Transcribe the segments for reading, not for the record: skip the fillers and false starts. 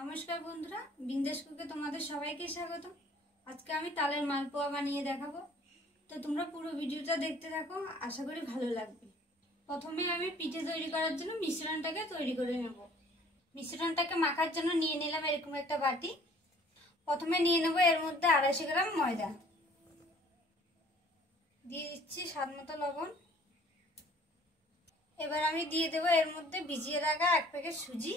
নমস্কার বন্ধুরা, বিন্দাস কুকে তোমাদের সবাইকে স্বাগত। আজকে আমি তালের মালপোয়া বানিয়ে দেখাবো, তো তোমরা পুরো ভিডিওটা দেখতে থাকো, আশা করি ভালো লাগবে। প্রথমে আমি পিঠে তৈরি করার জন্য মিশ্রণটাকে তৈরি করে নেব। মিশ্রণটাকে মাখার জন্য নিয়ে নিলাম এরকম একটা বাটি। প্রথমে নিয়ে নেব এর মধ্যে 250 গ্রাম ময়দা, দিয়ে দিচ্ছি স্বাদ মতো লবণ। এবার আমি দিয়ে দেবো এর মধ্যে ভিজিয়ে রাখা 1 প্যাকেট সুজি।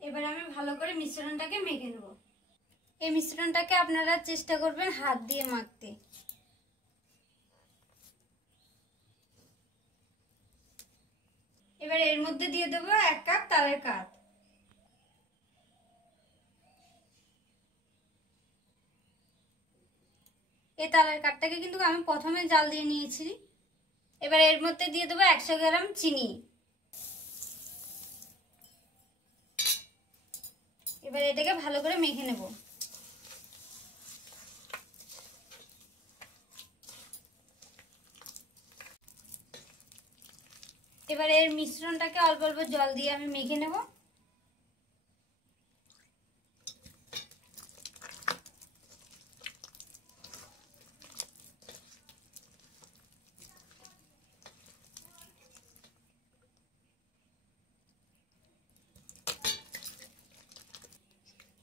এবার আমি ভালো করে মিশ্রণটাকে মেখে নেব। এই মিশ্রণটাকে আপনারা চেষ্টা করবেন হাত দিয়ে মাখতে। এবার এর মধ্যে দিয়ে দেবো 1 কাপ তালের কাঠ। এই তালের কাঠটাকে কিন্তু আমি প্রথমে জাল দিয়ে নিয়েছি। এবার এর মধ্যে দিয়ে দেবো 100 গ্রাম চিনি। এবার এটাকে ভালো করে মেখে নেব। এবার এর মিশ্রণটাকে অল্প অল্প জল দিয়ে আমি মেখে নেব।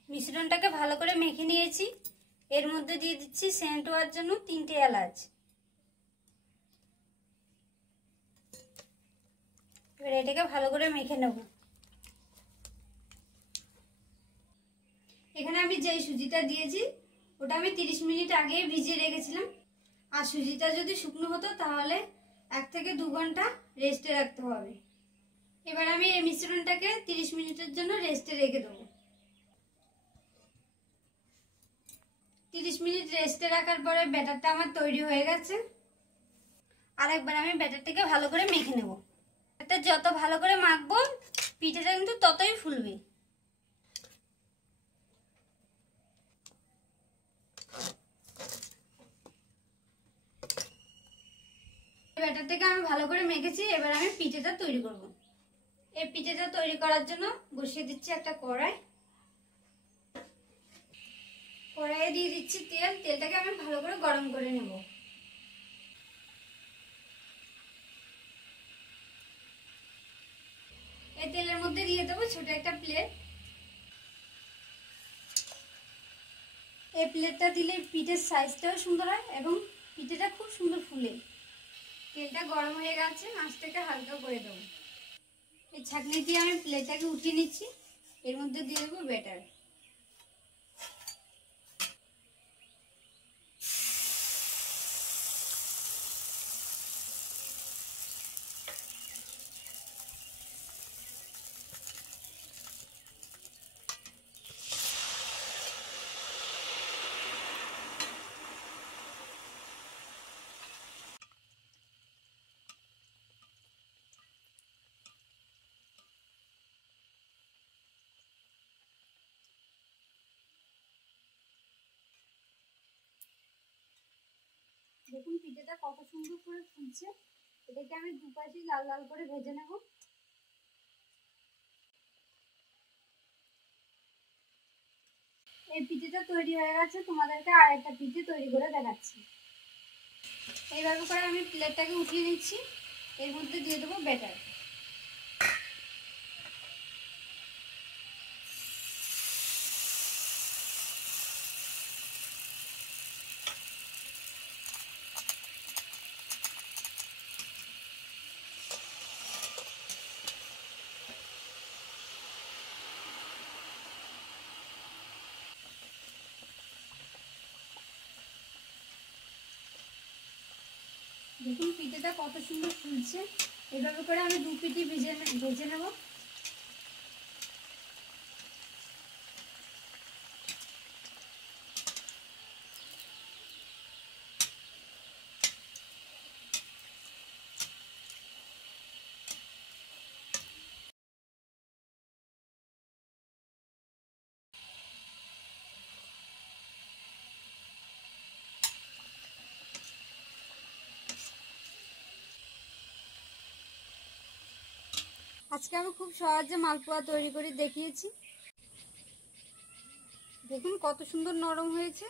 মিশ্রণটাকে ভালো করে মেখে নিয়েছি। এর মধ্যে দিয়ে দিচ্ছি সেন্ট হওয়ার জন্য 3টে এলাচ। এবার এটাকে ভালো করে মেখে নেব। এখানে আমি যেই সুজিটা দিয়েছি ওটা আমি 30 মিনিট আগে ভিজিয়ে রেখেছিলাম। আর সুজিটা যদি শুকনো হতো তাহলে 1 থেকে 2 ঘন্টা রেস্টে রাখতে হবে। এবার আমি এই মিশ্রণটাকে 30 মিনিটের জন্য রেস্টে রেখে দেবো। 30 মিনিট রেস্টে রাখার পরে ব্যাটারটা আমার তৈরি হয়ে গেছে। আরেকবার আমি ব্যাটারটাকে ভালো করে মেখে নেব। এটা যত ভালো করে মাখবো পিঠেটা কিন্তু ততই ফুলবে। ব্যাটারটাকে আমি ভালো করে মেখেছি। এবার আমি পিঠেটা তৈরি করব। এই পিঠেটা তৈরি করার জন্য বসিয়ে দিচ্ছি একটা কড়াই। কড়াইয়ে দিয়ে দিচ্ছি তেল। তেলটাকে আমি ভালো করে গরম করে নেব। এই তেলের মধ্যে দিয়ে দেবো ছোট একটা প্লেট। এই প্লেটটা দিলে পিঠের সাইজটাও সুন্দর হয় এবং পিঠেটা খুব সুন্দর ফুলে। তেলটা গরম হয়ে গেছে, আঁচটাকে হালকা করে দেবো। এই ছাঁকনি দিয়ে আমি প্লেটটাকে উঠিয়ে নিচ্ছি। এর মধ্যে দিয়ে দেবো ব্যাটার। দেখুন পিঠেটা কত সুন্দর করে ফুলছে। এটাকে আমি দুপাশে লাল লাল করে ভেজে নেব। এই পিঠেটা তৈরি হয়ে গেছে। তোমাদেরকে আরেকটা পিঠে তৈরি করে দেখাচ্ছি। এইভাবে করে আমি প্লেটটাকে উঠিয়ে নিচ্ছি। এর মধ্যে দিয়ে দেবো ব্যাটার। দেখুন পিঠেটা কত সুন্দর ফুলছে। এভাবে করে আমি 2 পিঠে ভেজে নেব। আজকে আমি খুব সহজে মালপোয়া তৈরি করে দেখিয়েছি। দেখুন কত সুন্দর নরম হয়েছে।